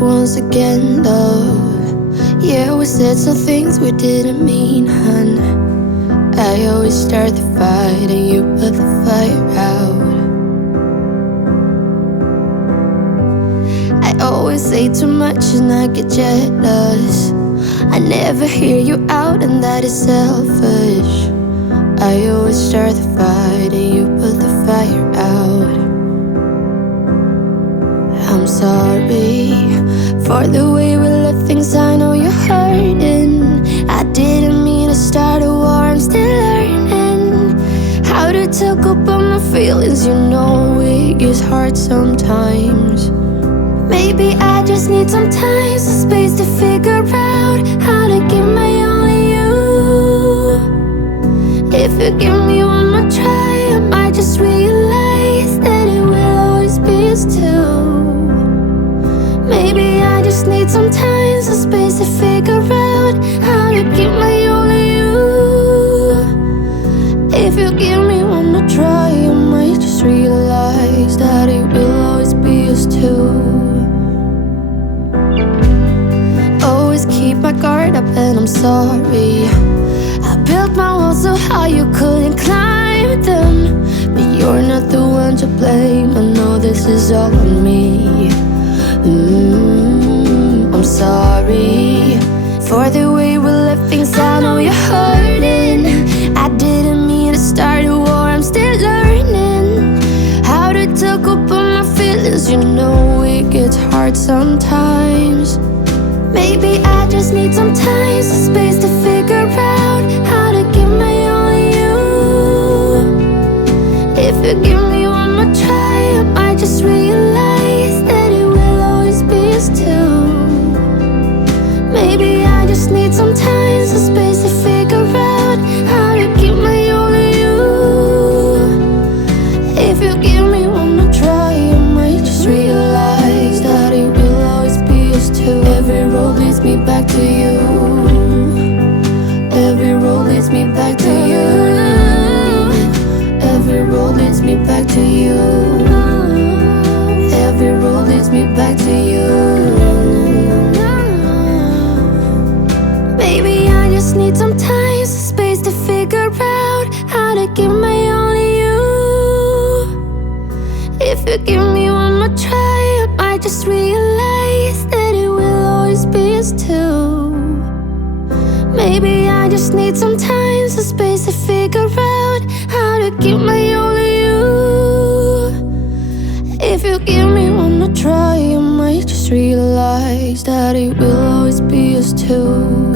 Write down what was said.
once again, love. Yeah, we said some things we didn't mean, hun. I always start the fight and you put the fire out. I always say too much and I get jealous. I never hear you out and that is selfish. I always start the fight and you put the fire out. I'm sorry for the way we left things, I know you're hurting. I didn't mean to start a war, I'm still learning how to talk about my feelings. You know it gets hard sometimes. Maybe I just need some time, some space to figure out how to give my all to you. If you give me one more try, I might just realize that it will always be us two. Maybe I just need some time, some space to figure out how to give my all to you. If you give me one more try, I might just realize that it will always be us two. Always keep my guard up and I'm sorry. I built my walls so high you couldn't climb them, but you're not the one to blame. I know this is all on me. I'm sorry for the way we left things, I know you're hurting. I didn't mean to start a war, I'm still learning how to talk about my feelings. You know it gets hard sometimes. Maybe I just need some time, some space to figure out how to give my all to you. If you give me one more try, I might just realize that it will always be us two. Maybe I just need some time, some space to figure out how to give my all to you. If you give me one more try, I might just realize that it will always be us two. Every road leads me back to you. Every road leads me back to you. Every road leads me back to you. Every road leads me back to you. Maybe I just need some time, some space to figure out how to give my all to you. If you give me one more try, I might just realize that it will always be us two. Maybe I just need some time, some space to figure out how to give my all to you. If you give me one more try, I might just realize that it will always be us two.